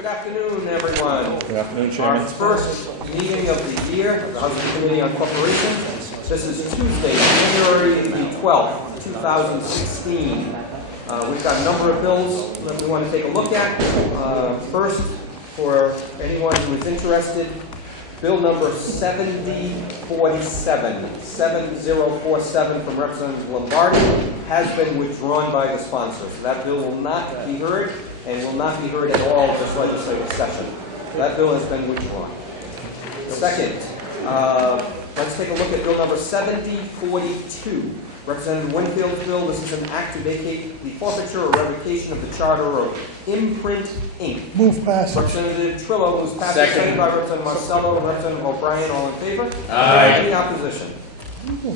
Good afternoon, everyone. Good afternoon, Chairman. Our first meeting of the year of the House Committe on Corporations. This is Tuesday, January the 12th, 2016. We've got a number of bills that we want to take a look at. First, for anyone who is interested, Bill number 7047 from Representative Lombardi has been withdrawn by the sponsor. So that bill will not be heard and will not be heard at all this legislative session. That bill has been withdrawn. Second, let's take a look at Bill number 7042. Representative Winfield's bill. This is an act to vacate the forfeiture or revocation of the charter of Imprint, Inc. Move passage. Representative Trillo moves passage. Second by Representative Marcello and Representative O'Brien. All in favor? Aye. Any opposition?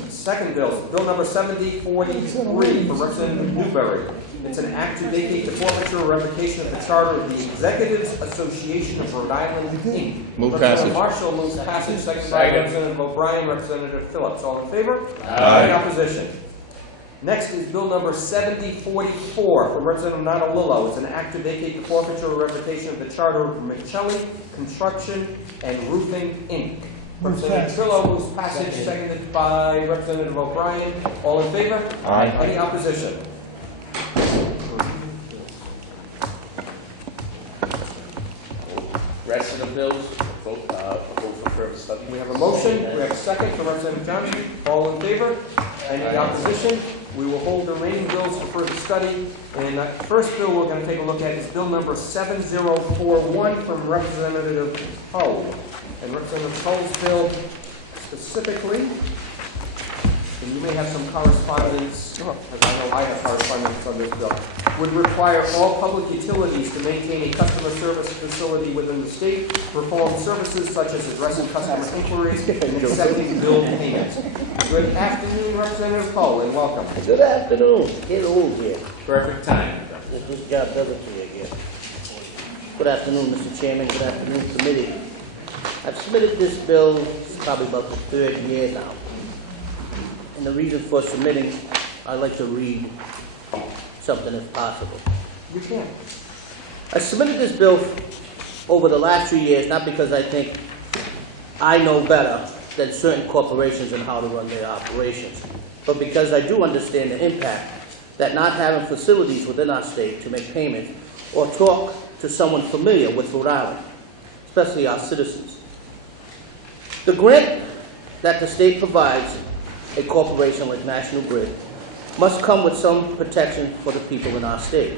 Second bill, Bill number 7043 from Representative Newberry. It's an act to vacate the forfeiture or revocation of the charter of the Executives Association of Rhode Island, Inc. Move Representative passage. Marshall moves passage. Second by Representative O'Brien, Representative Phillips. All in favor? Aye. Any opposition? Next is Bill number 7044 from Representative Notalillo. It's an act to vacate the forfeiture or revocation of the charter of McChelly Construction and Roofing, Inc. Representative Trillo moves passage, seconded by Representative O'Brien. All in favor? Aye. Any opposition? Rest of the bills, vote for further study. We have a motion. We have a second from Representative Johnson. All in favor? Any opposition? We will hold the remaining bills for further study. And the first bill we're going to take a look at is Bill number 7041 from Representative Hull. And Representative Hull's bill specifically, and you may have some correspondence, because I know I have correspondence on this bill, would require all public utilities to maintain a customer service facility within the state, perform services such as addressing customer inquiries and accepting bill payments. Good afternoon, Representative Hull, and welcome. Good afternoon. Get old here. Perfect time. This job does it to you again. Good afternoon, Mr. Chairman. Good afternoon, committee. I've submitted this bill, it's probably about the third year now. And the reason for submitting, I'd like to read something if possible. You can. I submitted this bill over the last 2 years, not because I think I know better than certain corporations and how to run their operations, but because I do understand the impact that not having facilities within our state to make payments or talk to someone familiar with Rhode Island, especially our citizens. The grant that the state provides a corporation like National Grid must come with some protection for the people in our state.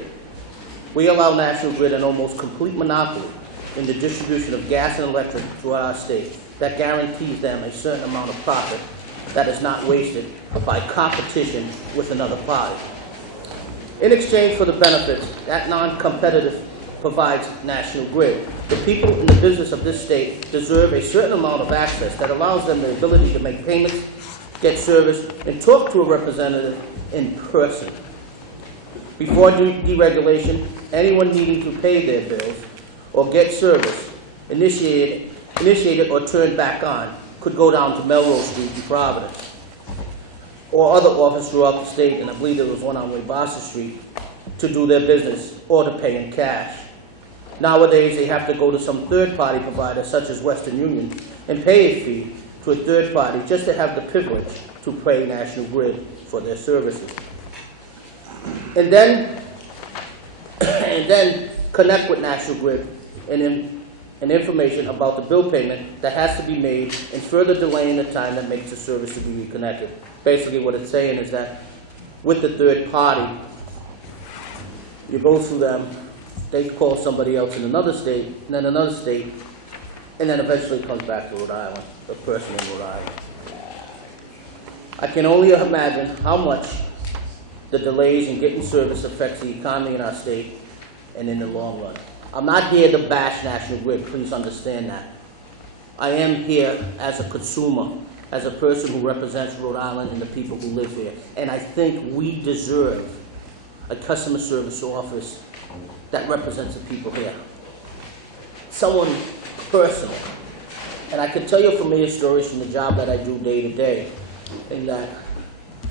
We allow National Grid an almost complete monopoly in the distribution of gas and electric throughout our state that guarantees them a certain amount of profit that is not wasted by competition with another party. In exchange for the benefits that non-competitive provides National Grid, the people in the business of this state deserve a certain amount of access that allows them the ability to make payments, get service, and talk to a representative in person. Before deregulation, anyone needing to pay their bills or get service initiated or turned back on could go down to Melrose Street in Providence or other offices throughout the state, and I believe there was one on Weybosset Street, to do their business or to pay in cash. Nowadays, they have to go to some third-party provider, such as Western Union, and pay a fee to a third party just to have the privilege to pay National Grid for their services. And then connect with National Grid and information about the bill payment that has to be made and further delaying the time that makes the service to be reconnected. Basically what it's saying is that with the third party, you go through them, they call somebody else in another state, and then another state, and then eventually it comes back to Rhode Island, the person in Rhode Island. I can only imagine how much the delays in getting service affects the economy in our state and in the long run. I'm not here to bash National Grid, please understand that. I am here as a consumer, as a person who represents Rhode Island and the people who live here. And I think we deserve a customer service office that represents the people here. Someone personal. And I can tell you familiar stories from the job that I do day to day, in that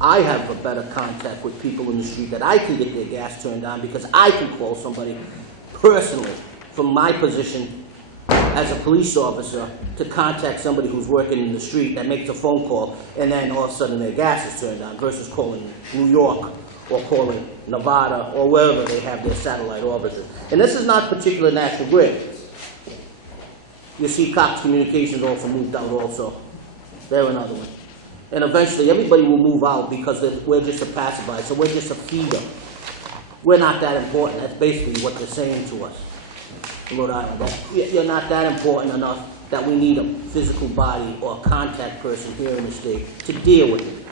I have a better contact with people in the street that I can get their gas turned on because I can call somebody personally from my position as a police officer to contact somebody who's working in the street that makes a phone call and then all of a sudden their gas is turned on versus calling New York or calling Nevada or wherever they have their satellite offices. And this is not particular National Grid. You see Cox Communications also moved out also. They're another one. And eventually everybody will move out because we're just a passerby, so we're just a feeder. We're not that important. That's basically what they're saying to us in Rhode Island. That you're not that important enough that we need a physical body or a contact person here in the state to deal with it.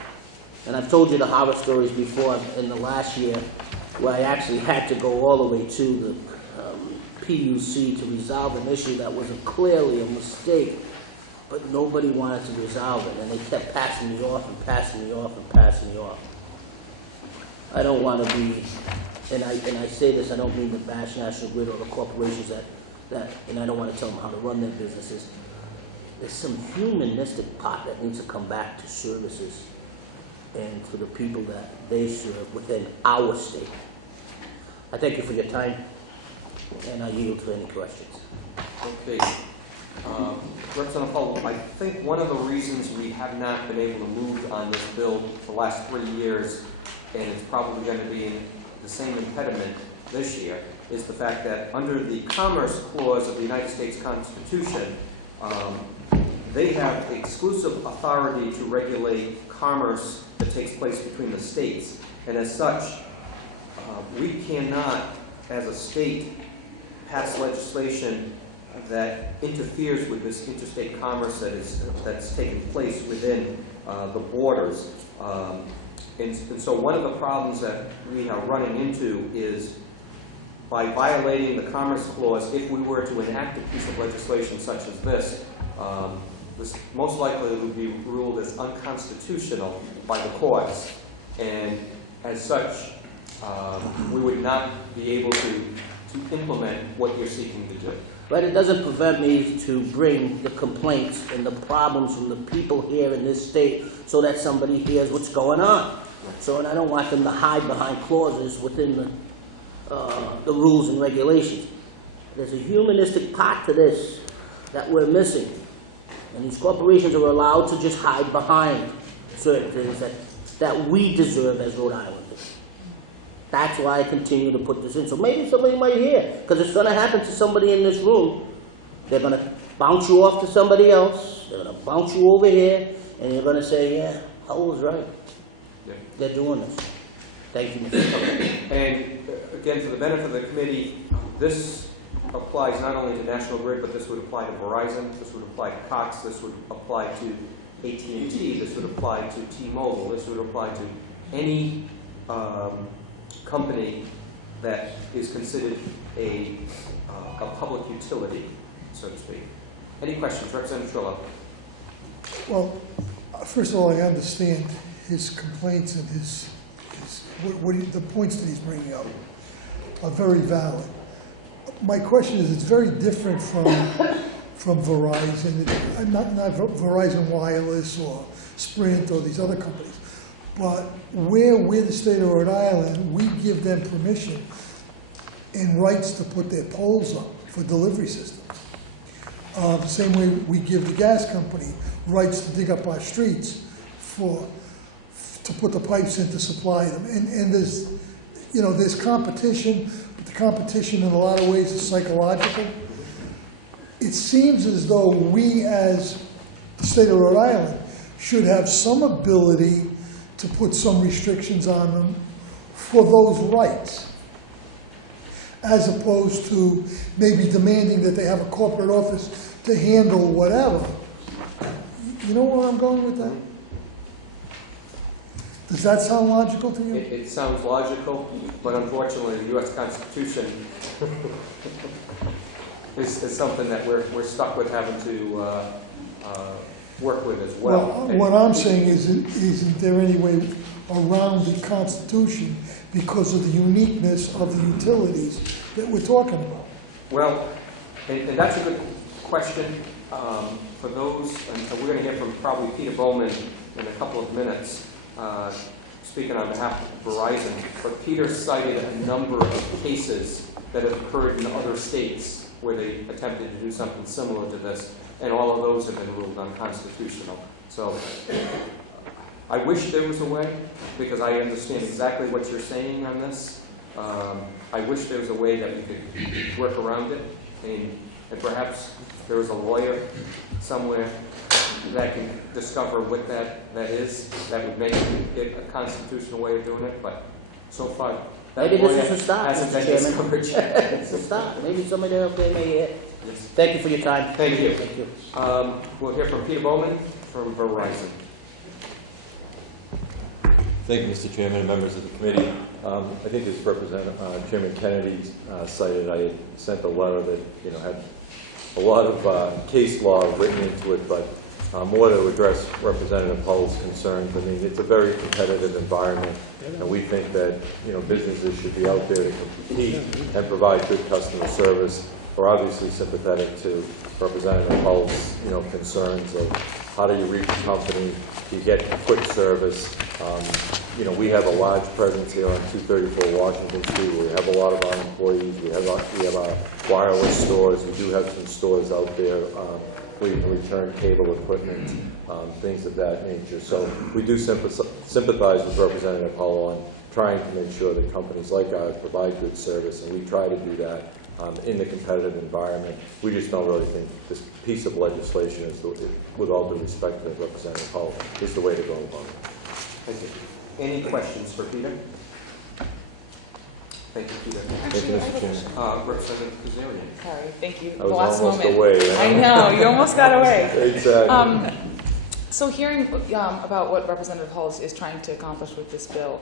And I've told you the horror stories before in the last year where I actually had to go all the way to the PUC to resolve an issue that was clearly a mistake, but nobody wanted to resolve it, and they kept passing me off and passing me off and passing me off. I don't want to be, and I say this, I don't mean to bash National Grid or the corporations that, and I don't want to tell them how to run their businesses. There's some humanistic part that needs to come back to services and to the people that they serve within our state. I thank you for your time, and I yield to any questions. Okay. Representative Hull, I think one of the reasons we have not been able to move on this bill for the last 3 years, and it's probably going to be the same impediment this year, is the fact that under the Commerce Clause of the United States Constitution, they have exclusive authority to regulate commerce that takes place between the states. And as such, we cannot, as a state, pass legislation that interferes with this interstate commerce that's taking place within the borders. And so one of the problems that we are running into is by violating the Commerce Clause, if we were to enact a piece of legislation such as this most likely would be ruled as unconstitutional by the courts. And as such, we would not be able to implement what you're seeking to do. But it doesn't prevent me to bring the complaints and the problems from the people here in this state so that somebody hears what's going on. So, and I don't want them to hide behind clauses within the rules and regulations. There's a humanistic part to this that we're missing. And these corporations are allowed to just hide behind certain things that we deserve as Rhode Islanders. That's why I continue to put this in. So maybe somebody might hear, because it's going to happen to somebody in this room. They're going to bounce you off to somebody else. They're going to bounce you over here, and you're going to say, yeah, Hull was right. Yeah. They're doing this. Thank you, Mr. President. And again, for the benefit of the committee, this applies not only to National Grid, but this would apply to Verizon, this would apply to Cox, this would apply to AT&T, this would apply to T-Mobile, this would apply to any company that is considered a public utility, so to speak. Any questions? Representative Trillo. Well, first of all, I understand his complaints and the points that he's bringing up are very valid. My question is, it's very different from Verizon, not Verizon Wireless or Sprint or these other companies, but where we're the state of Rhode Island, we give them permission and rights to put their poles up for delivery systems. The same way we give the gas company rights to dig up our streets to put the pipes in to supply them. And there's competition, but the competition in a lot of ways is psychological. It seems as though we as the state of Rhode Island should have some ability to put some restrictions on them for those rights, as opposed to maybe demanding that they have a corporate office to handle whatever. You know where I'm going with that? Does that sound logical to you? It sounds logical, but unfortunately the U.S. Constitution is something that we're stuck with having to work with as well. What I'm saying is, isn't there any way around the Constitution because of the uniqueness of the utilities that we're talking about? Well, and that's a good question for those, and we're going to hear from probably Peter Bowman in a couple of minutes, speaking on behalf of Verizon. But Peter cited a number of cases that have occurred in other states where they attempted to do something similar to this, and all of those have been ruled unconstitutional. So I wish there was a way, because I understand exactly what you're saying on this. I wish there was a way that we could work around it, and perhaps there was a lawyer somewhere that can discover what that is, that would make it a constitutional way of doing it, but so far, that Maybe lawyer this is a start, hasn't Mr. been Chairman. discouraged. It's a start. Maybe somebody else there may hear. Yes. Thank you for your time. Thank you. Thank you. We'll hear from Peter Bowman from Verizon. Thank you, Mr. Chairman and members of the committee. I think as Chairman Kennedy cited, I had sent a letter that had a lot of case law written into it, but more to address Representative Hull's concerns. I mean, it's a very competitive environment, and we think that businesses should be out there to compete and provide good customer service. We're obviously sympathetic to Representative Hull's concerns of how do you reach a company, do you get quick service. We have a large presence here on 234 Washington Street. We have a lot of our employees. We have our wireless stores. We do have some stores out there where you can return cable equipment, things of that nature. So we do sympathize with Representative Hull on trying to make sure that companies like ours provide good service, and we try to do that in the competitive environment. We just don't really think this piece of legislation, with all due respect to Representative Hull, is the way to go about it. Thank you. Any questions for Peter? Thank you, Peter. Thank you, Mr. Chairman. Representative Kazarian. Sorry, thank you. I The was last almost moment. away. I know, you almost got away. Exactly. So hearing about what Representative Hull is trying to accomplish with this bill,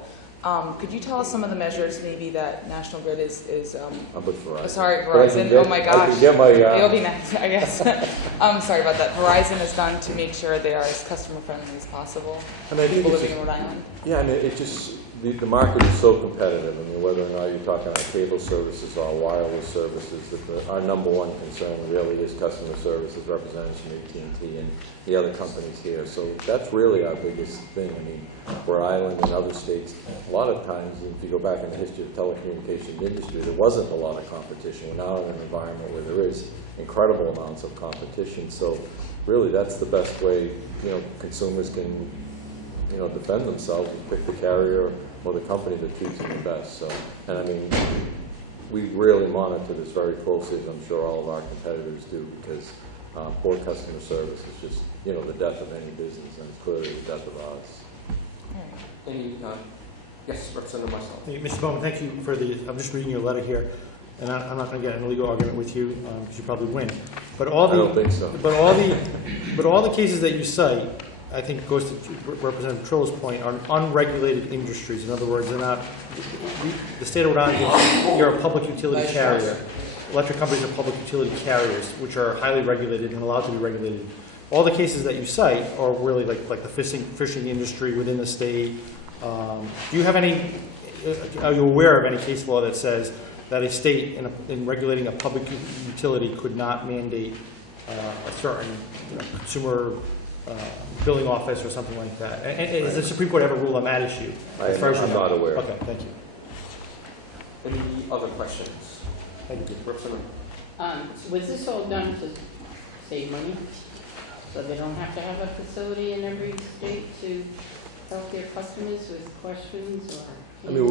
could you tell us some of the measures maybe that National Grid is I'm with Verizon. sorry, But I can Verizon, get- oh my I gosh. can get my, It'll be next, I guess. Sorry about that. Verizon has done to make sure they are as customer friendly as possible. and I think People it's living just- in Rhode Island. Yeah, and it just, the market is so competitive. I mean, whether or not you're talking about cable services or wireless services, our number one concern really is customer service, as represented from AT&T and the other companies here. So that's really our biggest thing. I mean, Rhode Island and other states, a lot of times, if you go back in the history of the telecommunications industry, there wasn't a lot of competition. We're now in an environment where there is incredible amounts of competition. So really, that's the best way, consumers can, defend themselves and pick the carrier or the company that treats them the best. So, and I mean, we really monitor this very closely, as I'm sure all of our competitors do, because poor customer service is just, the death of any business, and it's clearly the death of ours. All right. Any, yes, Representative Marcel. Hey, Mr. Bowman, thank you for I'm just reading your letter here, and I'm not going to get in a legal argument with you, because you probably win. But I don't think so. But all the cases that you cite, I think goes to Representative Trill's point, are unregulated industries. In other words, they're not, the state of Rhode Island, you're a public utility carrier. Electric companies are public utility carriers, which are highly regulated and allowed to be regulated. All the cases that you cite are really like the fishing industry within the state. Do you have any, are you aware of any case law that says that a state in regulating a public utility could not mandate a certain consumer billing office or something like that? And has the Supreme Court ever ruled on that issue? As far as you I'm know? not aware. Okay, thank you. Any other questions? Thank you. Representative. Was this all done to save money? So they don't have to have a facility in every state to help their customers with questions or? I mean,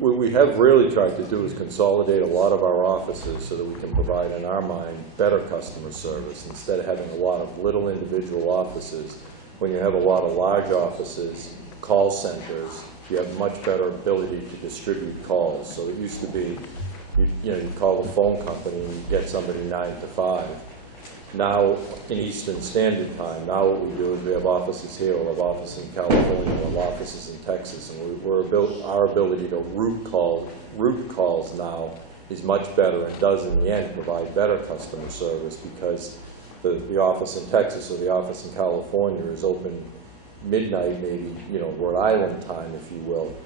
what we have really tried to do is consolidate a lot of our offices so that we can provide, in our mind, better customer service instead of having a lot of little individual offices. When you have a lot of large offices, call centers, you have much better ability to distribute calls. So it used to be, you call the phone company and you get somebody 9 to 5. Now, in Eastern Standard Time, now what we do is we have offices here, we have offices in California, we have offices in Texas, and our ability to route calls now is much better and does, in the end, provide better customer service because the office in Texas or the office in California is open midnight, maybe, Rhode Island time, if you will.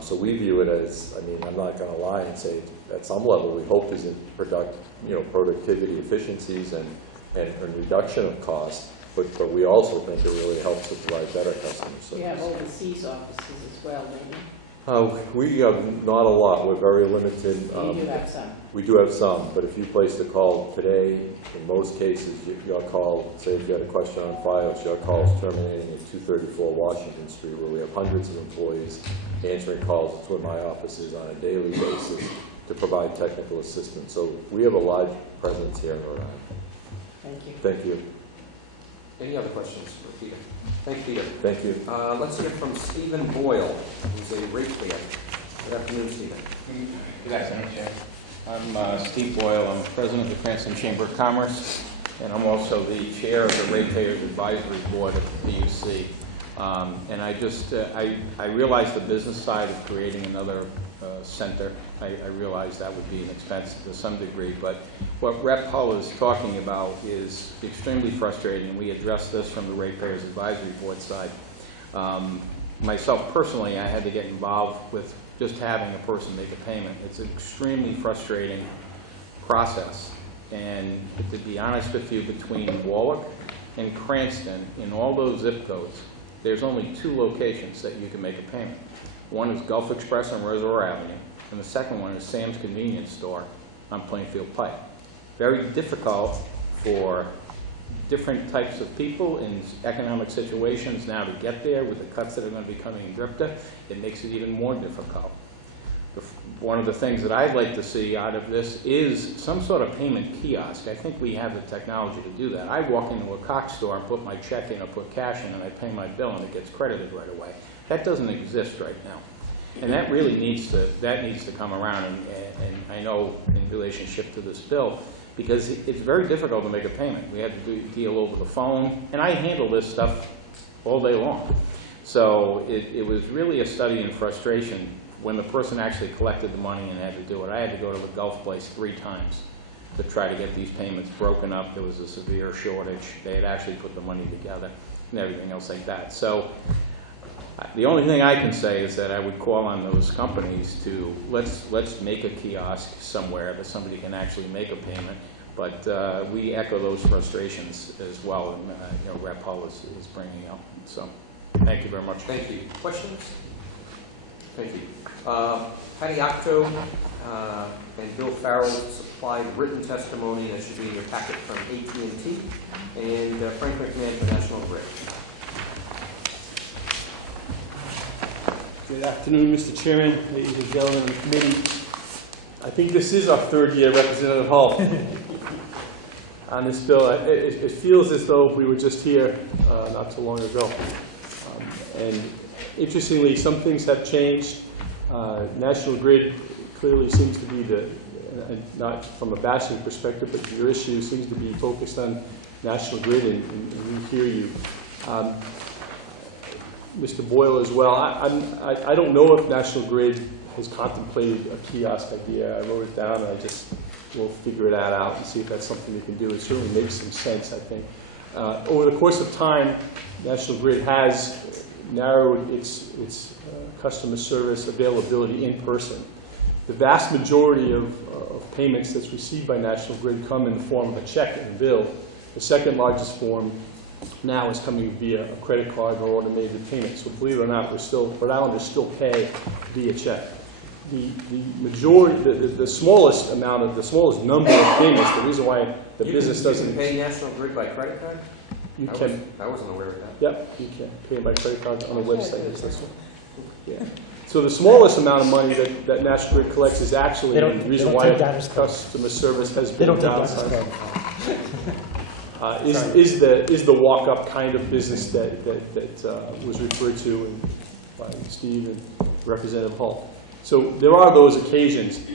So we view it as, I mean, I'm not going to lie and say at some level we hope there's productivity efficiencies and reduction of cost, but we also think it really helps to provide better customer service. You have overseas offices as well, don't you? We have not a lot. We're very limited. You do have some. We do have some, but if you placed a call today, in most cases, your call, say if you had a question on files, your call is terminating at 234 Washington Street, where we have hundreds of employees answering calls. It's where my office is on a daily basis to provide technical assistance. So we have a large presence here in Rhode Island. Thank you. Thank you. Any other questions for Peter? Thank you, Peter. Thank you. Let's hear from Stephen Boyle, who's a ratepayer. Good afternoon, Stephen. Good afternoon, Chair. I'm Steve Boyle. I'm president of the Cranston Chamber of Commerce, and I'm also the chair of the Ratepayers Advisory Board of the PUC. And I realize the business side of creating another center. I realize that would be an expense to some degree, but what Rep. Hull is talking about is extremely frustrating. We addressed this from the Ratepayers Advisory Board side. Myself personally, I had to get involved with just having a person make a payment. It's an extremely frustrating process. And to be honest with you, between Warwick and Cranston, in all those zip codes, there's only 2 locations that you can make a payment. One is Gulf Express on Reservoir Avenue, and the second one is Sam's Convenience Store on Plainfield Pike. Very difficult for different types of people in economic situations now to get there with the cuts that are going to be coming in DRIPTA. It makes it even more difficult. One of the things that I'd like to see out of this is some sort of payment kiosk. I think we have the technology to do that. I walk into a Cox store and put my check in or put cash in and I pay my bill and it gets credited right away. That doesn't exist right now. And that really needs to come around, and I know in relationship to this bill, because it's very difficult to make a payment. We had to deal over the phone, and I handle this stuff all day long. So it was really a study in frustration when the person actually collected the money and had to do it. I had to go to the Gulf place 3 times to try to get these payments broken up. There was a severe shortage. They had actually put the money together and everything else like that. So the only thing I can say is that I would call on those companies to let's make a kiosk somewhere that somebody can actually make a payment. But we echo those frustrations as well, and Rep. Hull is bringing up. So thank you very much. Thank you. Questions? Thank you. Patty Octo and Bill Farrell supplied written testimony that should be in your packet from AT&T, and Frank McMahon for National Grid. Good afternoon, Mr. Chairman, ladies and gentlemen of the committee. I think this is our 3rd year, Representative Hull, on this bill. It feels as though we were just here not too long ago. And interestingly, some things have changed. National Grid clearly seems to be not from a bashing perspective, but your issue seems to be focused on National Grid, and we hear you. Mr. Boyle as well. I don't know if National Grid has contemplated a kiosk idea. I wrote it down, and we'll figure that out and see if that's something we can do. It certainly makes some sense, I think. Over the course of time, National Grid has narrowed its customer service availability in person. The vast majority of payments that's received by National Grid come in the form of a check and a bill. The second largest form now is coming via a credit card or automated payment. So believe it or not, Rhode Islanders still pay via check. The majority, the smallest number of payments, the reason why the business doesn't... You can pay National Grid by credit card? You can. I wasn't aware of that. Yep, you can pay by credit card on the website. Yeah. So the smallest amount of money that National Grid collects is actually the reason why customer service has been downsized. Is the walk-up kind of business that was referred to by Steve and Representative Hull. So there are those occasions.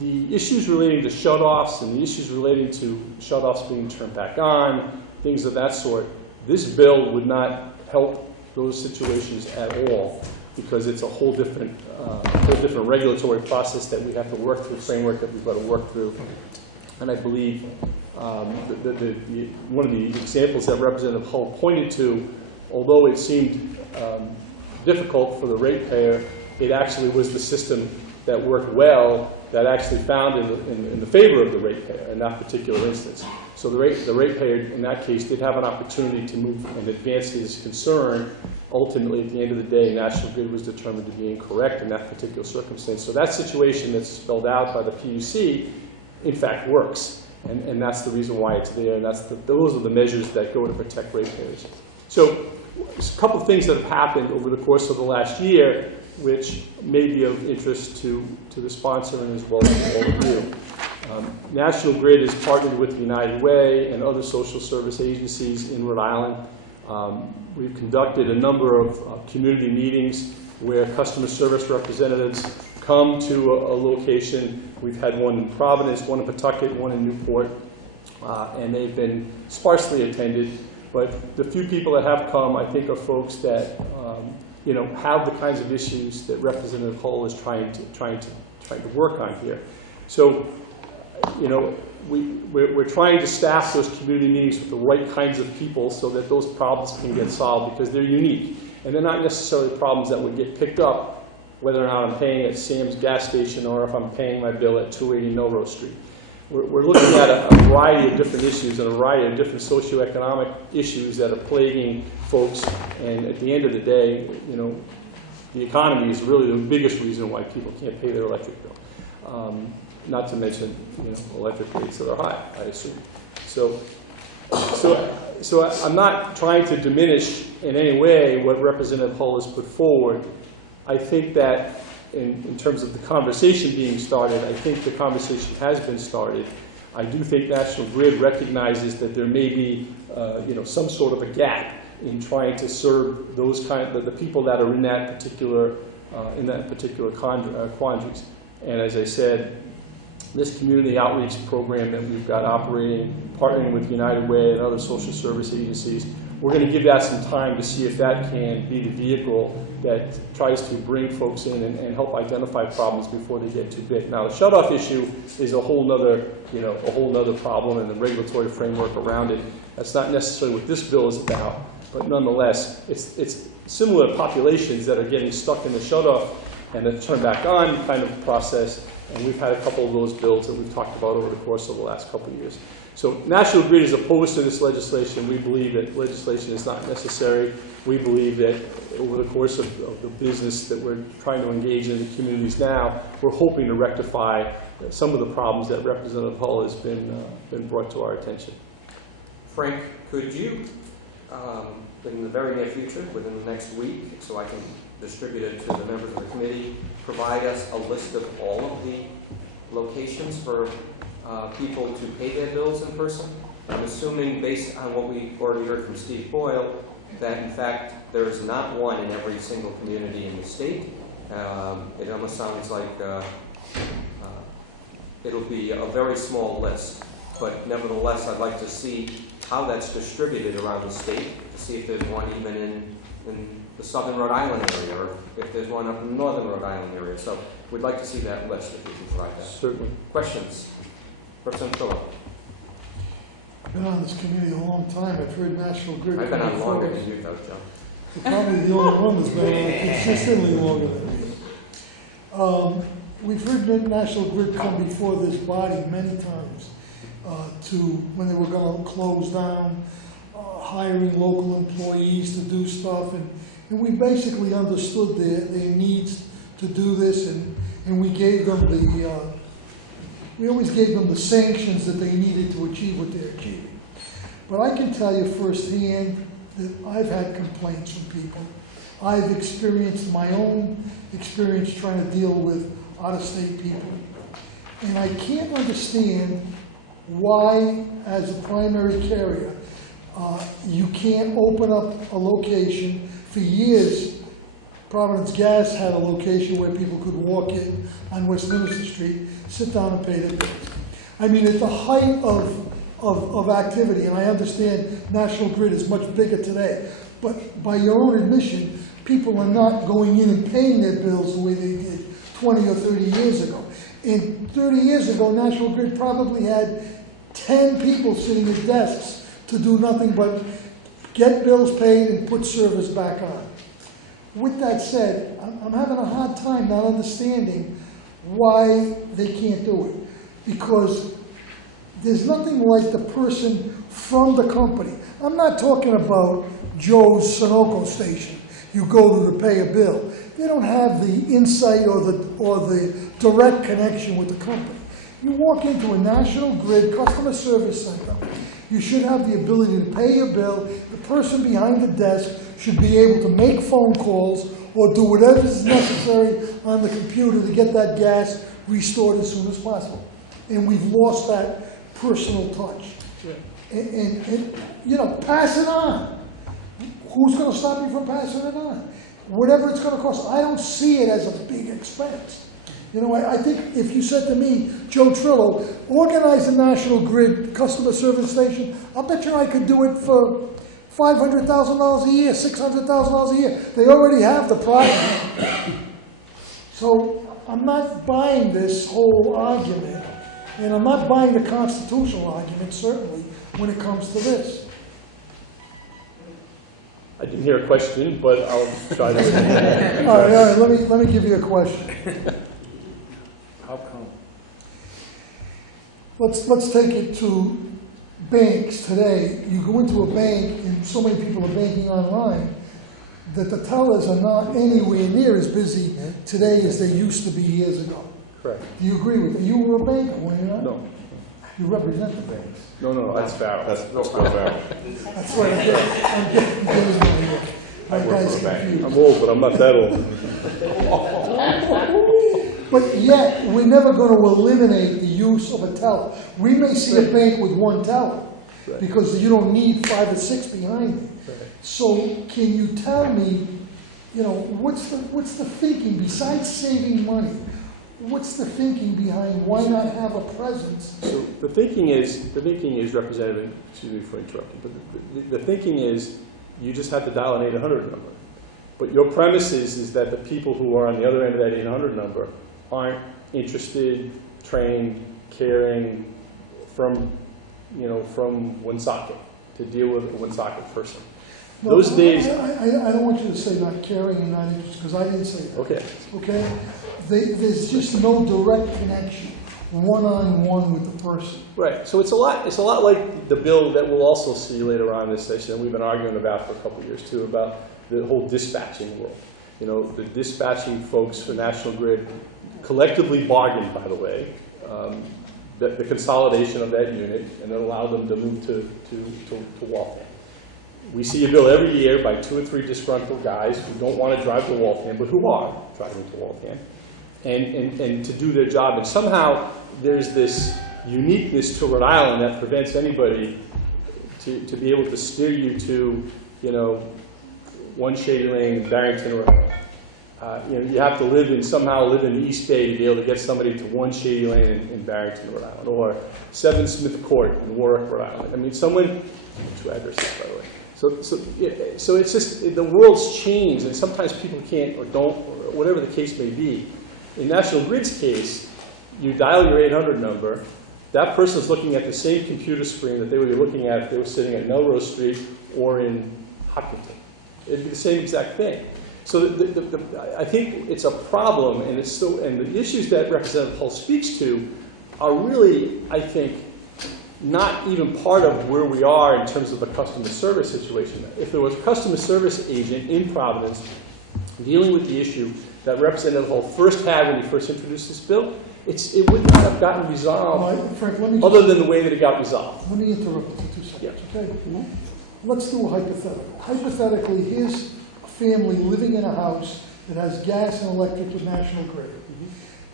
The issues relating to shutoffs and the issues relating to shutoffs being turned back on, things of that sort, this bill would not help those situations at all, because it's a whole different regulatory process that we have to work through, framework that we've got to work through. And I believe one of the examples that Representative Hull pointed to, although it seemed difficult for the ratepayer, it actually was the system that worked well that actually found in the favor of the ratepayer in that particular instance. So the ratepayer in that case did have an opportunity to move and advance his concern. Ultimately, at the end of the day, National Grid was determined to be incorrect in that particular circumstance. So that situation that's spelled out by the PUC, in fact, works. And that's the reason why it's there, and those are the measures that go to protect ratepayers. So a couple of things that have happened over the course of the last year, which may be of interest to the sponsor and as well as all of you. National Grid has partnered with United Way and other social service agencies in Rhode Island. We've conducted a number of community meetings where customer service representatives come to a location. We've had one in Providence, one in Pawtucket, one in Newport, and they've been sparsely attended. But the few people that have come, I think, are folks that have the kinds of issues that Representative Hull is trying to work on here. So, we're trying to staff those community meetings with the right kinds of people so that those problems can get solved, because they're unique. And they're not necessarily problems that would get picked up whether or not I'm paying at Sam's gas station or if I'm paying my bill at 280 Melrose Street. We're looking at a variety of different issues and a variety of different socioeconomic issues that are plaguing folks. And at the end of the day, the economy is really the biggest reason why people can't pay their electric bill. Not to mention, electric rates that are high, I assume. So I'm not trying to diminish in any way what Representative Hull has put forward. I think that in terms of the conversation being started, I think the conversation has been started. I do think National Grid recognizes that there may be, some sort of a gap in trying to serve those the people that are in that particular quandaries. And as I said, this community outreach program that we've got operating, partnering with United Way and other social service agencies, we're going to give that some time to see if that can be the vehicle that tries to bring folks in and help identify problems before they get too big. Now, the shutoff issue is a whole nother problem, and the regulatory framework around it. That's not necessarily what this bill is about, but nonetheless, it's similar populations that are getting stuck in the shutoff and the turn back on kind of process. And we've had a couple of those bills that we've talked about over the course of the last couple of years. So National Grid is opposed to this legislation. We believe that legislation is not necessary. We believe that over the course of the business that we're trying to engage in the communities now, we're hoping to rectify some of the problems that Representative Hull has been brought to our attention. Frank, could you, in the very near future, within the next week, so I can distribute it to the members of the committee, provide us a list of all of the locations for people to pay their bills in person? I'm assuming, based on what we already heard from Steve Boyle, that in fact there is not one in every single community in the state. It almost sounds like it'll be a very small list, but nevertheless I'd like to see how that's distributed around the state, to see if there's one even in the southern Rhode Island area, or if there's one up in the northern Rhode Island area. So we'd like to see that list, if you can provide that. Certainly. Questions? Representative Phillip. I've been on this committee a long time. I've heard National Grid. I've been on longer than you, though, John. You're probably the only one that's been on consistently longer than me. We've heard National Grid come before this body many times when they were going to close down, hiring local employees to do stuff, and we basically understood their needs to do this, and we gave them we always gave them the sanctions that they needed to achieve what they're achieving. But I can tell you firsthand that I've had complaints from people. I've experienced my own experience trying to deal with out-of-state people. And I can't understand why, as a primary carrier, you can't open up a location. For years, Providence Gas had a location where people could walk in on Westminster Street, sit down and pay their bills. I mean, at the height of activity, and I understand National Grid is much bigger today, but by your own admission, people are not going in and paying their bills the way they did 20 or 30 years ago. And 30 years ago, National Grid probably had 10 people sitting at desks to do nothing but get bills paid and put service back on. With that said, I'm having a hard time not understanding why they can't do it. Because there's nothing like the person from the company. I'm not talking about Joe's Sunoco station. You go to pay a bill. They don't have the insight or the direct connection with the company. You walk into a National Grid customer service center, you should have the ability to pay your bill. The person behind the desk should be able to make phone calls or do whatever is necessary on the computer to get that gas restored as soon as possible. And we've lost that personal touch. And you know, pass it on. Who's going to stop you from passing it on? Whatever it's going to cost. I don't see it as a big expense. You know, I think if you said to me, Joe Trillo, organize a National Grid customer service station, I'll bet you I could do it for $500,000 a year, $600,000 a year. They already have the product. So I'm not buying this whole argument, and I'm not buying the constitutional argument, certainly, when it comes to this. I didn't hear a question, but I'll try to. All right, let me give you a question. How come? Let's take it to banks today. You go into a bank, and so many people are banking online, that the tellers are not anywhere near as busy today as they used to be years ago. Correct. Do you agree with that? You were a banker, were you not? No. You represent the banks. No, that's Farrell. That's Farrell. That's what I'm getting my guy's confused. I'm old, but I'm not that old. But yet, we're never going to eliminate the use of a teller. We may see a bank with one teller, because you don't need 5 or 6 behind it. So can you tell me, you know, what's the thinking, besides saving money, what's the thinking behind why not have a presence? So the thinking is, Representative, excuse me for interrupting, but the thinking is you just have to dial an 800 number. But your premise is that the people who are on the other end of that 800 number aren't interested, trained, caring from Woonsocket to deal with a Woonsocket person. No, Those days. I don't want you to say not caring and not interested, because I didn't say that. Okay. Okay? There's just no direct connection, one-on-one with the person. Right. So it's a lot like the bill that we'll also see later on in this session, and we've been arguing about for a couple of years too, about the whole dispatching world. You know, the dispatching folks for National Grid collectively bargained, by the way, the consolidation of that unit, and it allowed them to move to Waltham. We see a bill every year by 2 or 3 disgruntled guys who don't want to drive to Waltham, but who are driving to Waltham, and to do their job. And somehow there's this uniqueness to Rhode Island that prevents anybody to be able to steer you to, you know, One Shady Lane in Barrington, or you have to somehow live in the East Bay to be able to get somebody to One Shady Lane in Barrington, Rhode Island, or 7 Smith Court in Warwick, Rhode Island. I mean, 2 addresses, by the way. So it's just, the world's changed, and sometimes people can't or don't, or whatever the case may be. In National Grid's case, you dial your 800 number, that person's looking at the same computer screen that they would be looking at if they were sitting at Melrose Street or in Hopkinton. It'd be the same exact thing. So I think it's a problem, and the issues that Representative Hull speaks to are really, I think, not even part of where we are in terms of the customer service situation. If there was a customer service agent in Providence dealing with the issue that Representative Hull first had when he first introduced this bill, it would not have gotten resolved, Frank, other than the way that it got resolved. Let me interrupt you for 2 seconds, Yeah. okay? Let's do a hypothetical. Hypothetically, here's a family living in a house that has gas and electric with National Grid.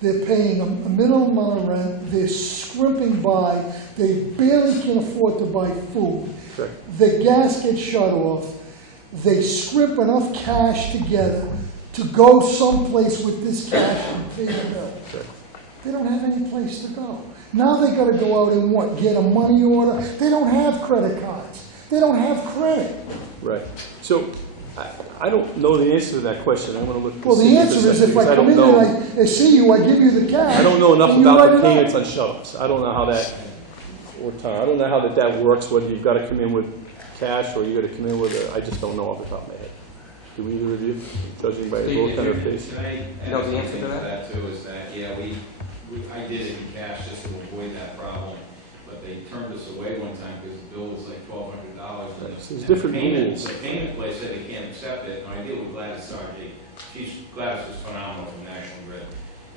They're paying a minimum amount of rent. They're scrimping by. They barely can afford to buy food. Sure. The gas gets shut off. They scrimp enough cash together to go someplace with this cash and pay the bill. Sure. They don't have any place to go. Now they got to go out and what? Get a money order. They don't have credit cards. They don't have credit. Right. So I don't know the answer to that question. I'm going to look. Well, the answer is if I come in and I see you, I give you the cash. I don't know enough and you about write the it payments up. on shut-offs. I don't know how that, I don't know how that works, whether you've got to come in with cash or you've got to come in with I just don't know off the top of my head. Do either of you, judging by the look on her face? Can I You know add the answer something to to that? that too, is that, yeah, I did it in cash just to avoid that problem, but they turned us away one time because the bill was like $1,200. So there's different rules. The payment place said they can't accept it, and I deal with Gladys Sargent. Gladys was phenomenal from National Grid,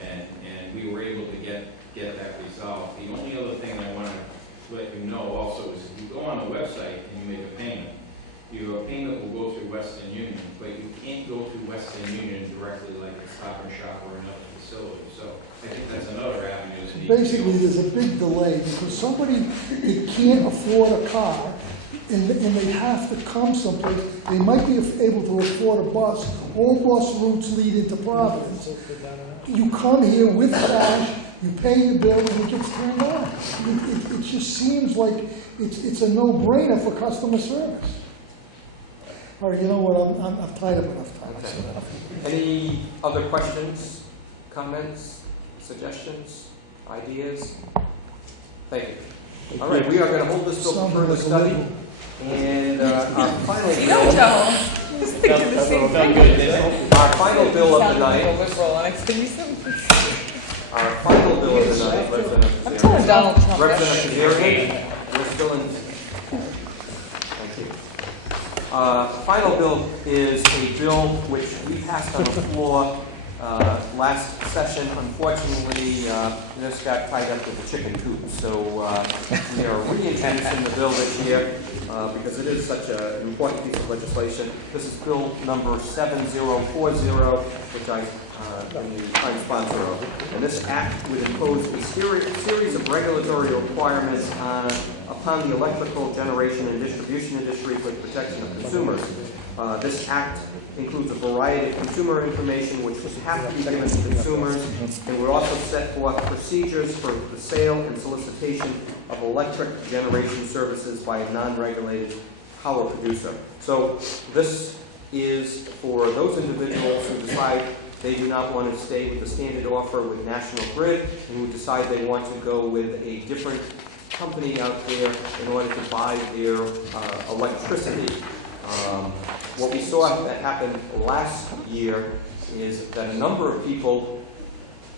and we were able to get that resolved. The only other thing I want to let you know also is if you go on the website and you make a payment, your payment will go through Western Union, but you can't go through Western Union directly like a Stop and Shop or another facility. So I think that's another avenue. to be Basically, there's a big delay because somebody that can't afford a car and they have to come someplace, they might be able to afford a bus. All bus routes lead into Providence. You come here with cash, you pay the bill, and it gets turned on. It just seems like it's a no-brainer for customer service. All right, you know what, I'm tied up enough time. Okay. Any other questions, comments, suggestions, ideas? Thank you. All right, we are going to hold this bill for further study. And our final You know, bill, Joe, I was thinking the same thing. our final bill of the Sounded a night, little liberal, and I said, you sound- our final bill of the night, I'm telling Donald Trump. Representative Kazarian, we're still in. Thank you. Final bill is a bill which we passed on the floor last session. Unfortunately, this got tied up with the chicken coop. So we are reintroducing the bill this year because it is such an important piece of legislation. This is bill number 7040, which I am the prime sponsor of. And this act would impose a series of regulatory requirements upon the electrical generation and distribution industry for the protection of consumers. This act includes a variety of consumer information which would have to be given to consumers, and would also set forth procedures for the sale and solicitation of electric generation services by a non-regulated power producer. So this is for those individuals who decide they do not want to stay with the standard offer with National Grid, and who decide they want to go with a different company out there in order to buy their electricity. What we saw that happened last year is that a number of people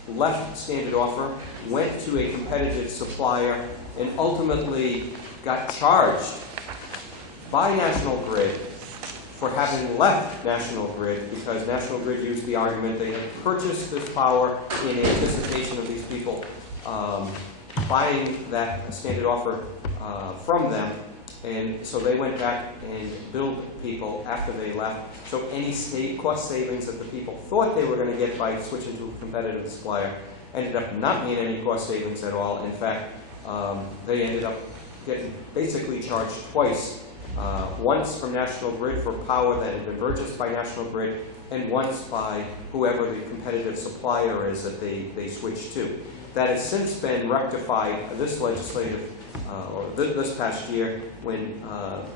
left standard offer, went to a competitive supplier, and ultimately got charged by National Grid for having left National Grid, because National Grid used the argument they had purchased this power in anticipation of these people buying that standard offer from them. And so they went back and billed people after they left. So any cost savings that the people thought they were going to get by switching to a competitive supplier ended up not being any cost savings at all. In fact, they ended up getting basically charged twice. Once from National Grid for power that had been purchased by National Grid, and once by whoever the competitive supplier is that they switched to. That has since been rectified, this legislative or this past year, when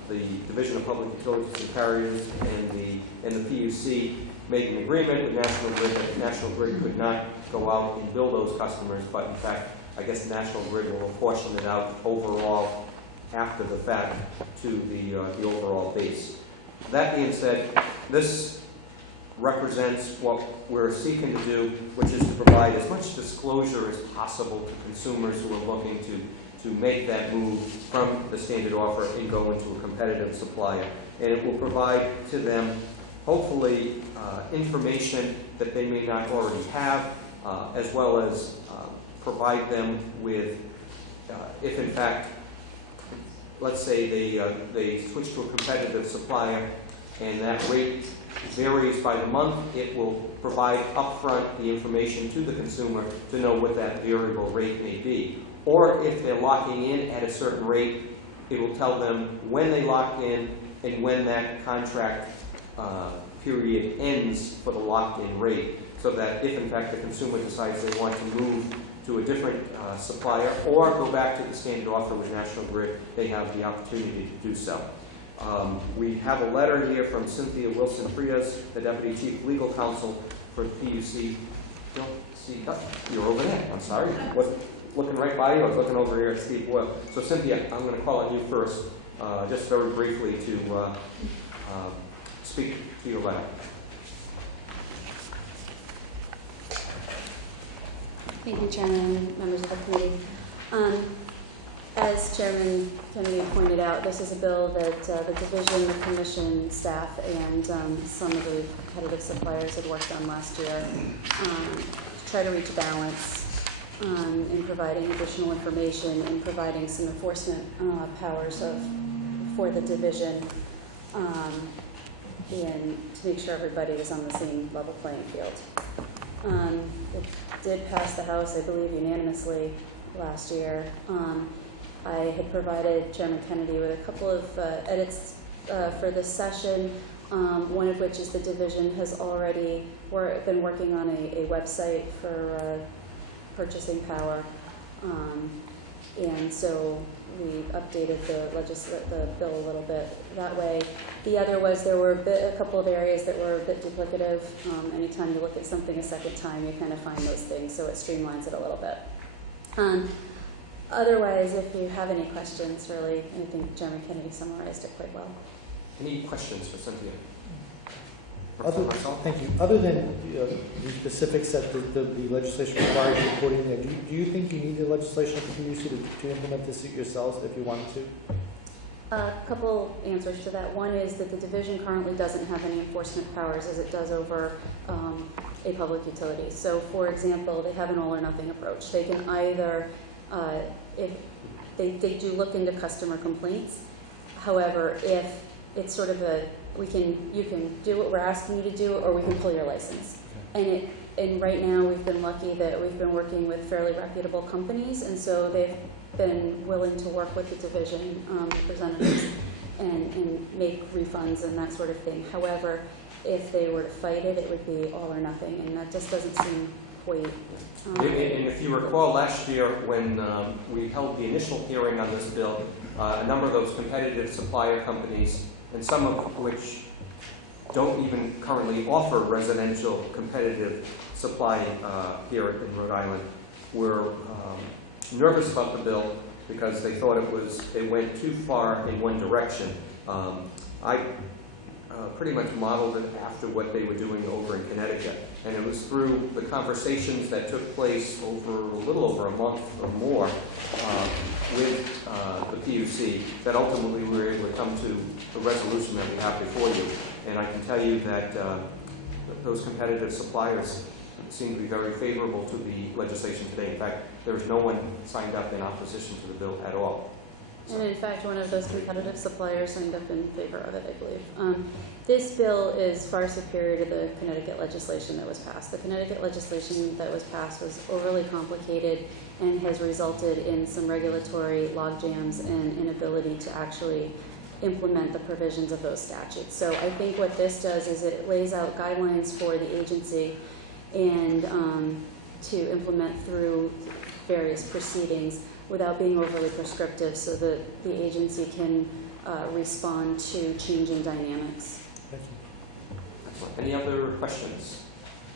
the Division of Public Utilities and Carriers and the PUC made an agreement with National Grid that National Grid could not go out and bill those customers, but in fact, I guess National Grid will apportion it out overall after the fact to the overall base. That being said, this represents what we're seeking to do, which is to provide as much disclosure as possible to consumers who are looking to make that move from the standard offer and go into a competitive supplier. And it will provide to them, hopefully, information that they may not already have, as well as provide them with, if in fact, let's say they switch to a competitive supplier and that rate varies by the month, it will provide upfront the information to the consumer to know what that variable rate may be. Or if they're locking in at a certain rate, it will tell them when they locked in and when that contract period ends for the locked-in rate, so that if in fact the consumer decides they want to move to a different supplier or go back to the standard offer with National Grid, they have the opportunity to do so. We have a letter here from Cynthia Wilson-Frias, the Deputy Chief Legal Counsel for the PUC. You're over there. I'm sorry. I wasn't looking right by you. I was looking over here at Steve Boyle. So Cynthia, I'm going to call on you first, just very briefly to speak to your letter. Thank you, Chairman, members of the committee. As Chairman Kennedy pointed out, this is a bill that the division, the commission, staff, and some of the competitive suppliers had worked on last year to try to reach a balance in providing additional information and providing some enforcement powers for the division and to make sure everybody is on the same level playing field. It did pass the House, I believe, unanimously last year. I had provided Chairman Kennedy with a couple of edits for this session, one of which is the division has already been working on a website for purchasing power, and so we updated the bill a little bit that way. The other was there were a couple of areas that were a bit duplicative. Anytime you look at something a second time, you kind of find those things, so it streamlines it a little bit. Otherwise, if you have any questions, really, I think Chairman Kennedy summarized it quite well. Any questions for Cynthia? Thank you. Other than the specifics that the legislation requires you putting there, do you think you need the legislation from the PUC to implement this yourselves if you wanted to? A couple answers to that. One is that the division currently doesn't have any enforcement powers as it does over a public utility. So, for example, they have an all or nothing approach. They can either, if they do look into customer complaints. However, if it's sort of you can do what we're asking you to do, or we can pull your license. Okay. And right now we've been lucky that we've been working with fairly reputable companies, and so they've been willing to work with the division representatives and make refunds and that sort of thing. However, if they were to fight it, it would be all or nothing, and that just doesn't seem quite. And if you recall last year when we held the initial hearing on this bill, a number of those competitive supplier companies, and some of which don't even currently offer residential competitive supply here in Rhode Island, were nervous about the bill because they thought it went too far in one direction. I pretty much modeled it after what they were doing over in Connecticut, and it was through the conversations that took place over a little over a month or more with the PUC that ultimately we were able to come to the resolution that we have before you. And I can tell you that those competitive suppliers seem to be very favorable to the legislation today. In fact, there's no one signed up in opposition to the bill at all. And in fact, one of those competitive suppliers signed up in favor of it, I believe. This bill is far superior to the Connecticut legislation that was passed. The Connecticut legislation that was passed was overly complicated and has resulted in some regulatory logjams and inability to actually implement the provisions of those statutes. So I think what this does is it lays out guidelines for the agency and to implement through various proceedings without being overly prescriptive so that the agency can respond to changing dynamics. Thank you. Any other questions?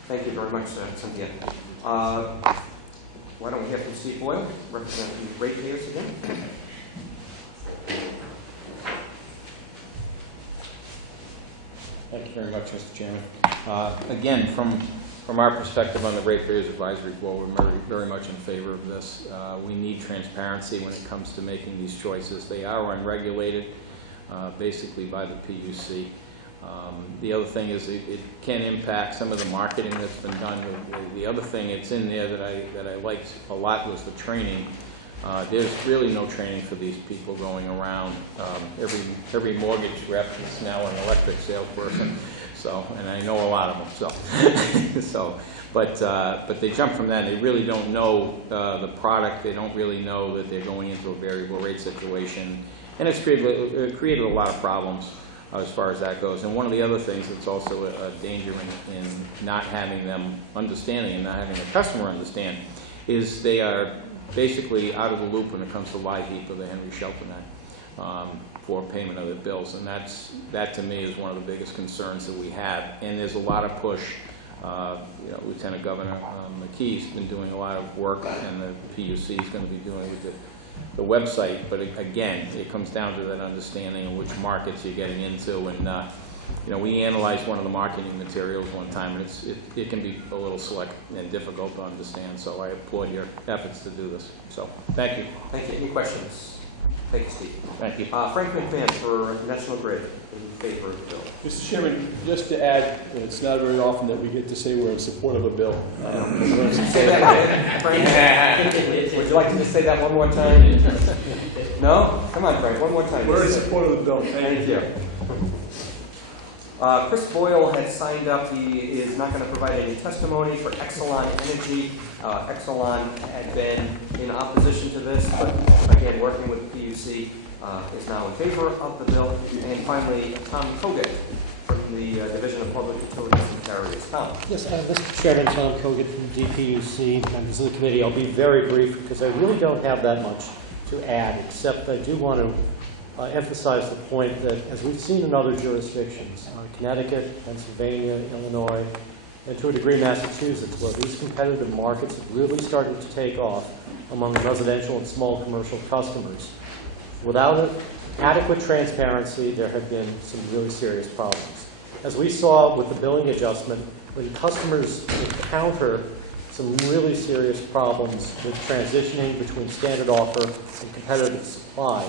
Thank you very much, Cynthia. Why don't we hear from Steve Boyle, representing the ratepayers again? Thank you very much, Mr. Chairman. Again, from our perspective on the Ratepayers Advisory Board, we're very much in favor of this. We need transparency when it comes to making these choices. They are unregulated, basically by the PUC. The other thing is it can impact some of the marketing that's been done. The other thing that's in there that I liked a lot was the training. There's really no training for these people going around. Every mortgage rep is now an electric salesperson, so, and I know a lot of them. So, but they jump from that. They really don't know the product. They don't really know that they're going into a variable rate situation, and it created a lot of problems as far as that goes. And one of the other things that's also a danger in not having them understanding and not having the customer understand is they are basically out of the loop when it comes to LIHEAP or the Henry Shelton Act for payment of their bills, and that to me is one of the biggest concerns that we have. And there's a lot of push. Lieutenant Governor McKee's been doing a lot of work, and the PUC is going to be doing with the website. But again, it comes down to that understanding of which markets you're getting into, and we analyzed one of the marketing materials one time, and it can be a little select and difficult to understand, so I applaud your efforts to do this. So, thank you. Thank you. Any questions? Thank you, Steve. Thank you. Frank McMahon for National Grid, in favor of the bill. Mr. Chairman, just to add, it's not very often that we get to say we're in support of a bill. Say that again, Frank. Would you like to just say that one more time? No? Come on, Frank, one more time. We're in support of the bill. Thank you. Chris Boyle had signed up. He is not going to provide any testimony for Exelon Energy. Exelon had been in opposition to this, but again, working with the PUC, is now in favor of the bill. And finally, Tom Kogut from the Division of Public Utilities and Carriers. Tom. Yes, Mr. Chairman, Tom Kogut from DPUC, members of the committee. I'll be very brief because I really don't have that much to add, except I do want to emphasize the point that, as we've seen in other jurisdictions, Connecticut, Pennsylvania, Illinois, and to a degree Massachusetts, where these competitive markets have really started to take off among residential and small commercial customers. Without adequate transparency, there have been some really serious problems. As we saw with the billing adjustment, when customers encounter some really serious problems with transitioning between standard offer and competitive supply,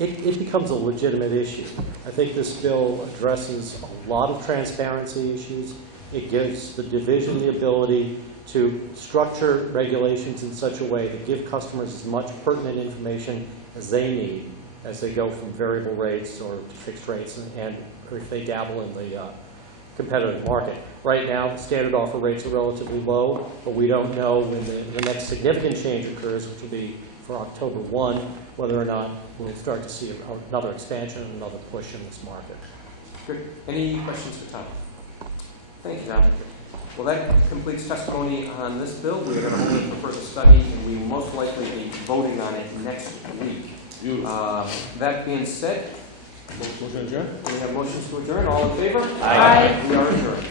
it becomes a legitimate issue. I think this bill addresses a lot of transparency issues. It gives the division the ability to structure regulations in such a way that give customers as much pertinent information as they need as they go from variable rates or to fixed rates, or if they dabble in the competitive market. Right now, standard offer rates are relatively low, but we don't know when the next significant change occurs, which will be for October 1, whether or not we'll start to see another expansion and another push in this market. Good. Any questions for Tom? Thank you, Tom. Well, that completes testimony on this bill. We're going to hold it for further study, and we will most likely be voting on it next week. That being said, Motion to adjourn? we have motions to adjourn. All in favor? Aye. We are adjourned.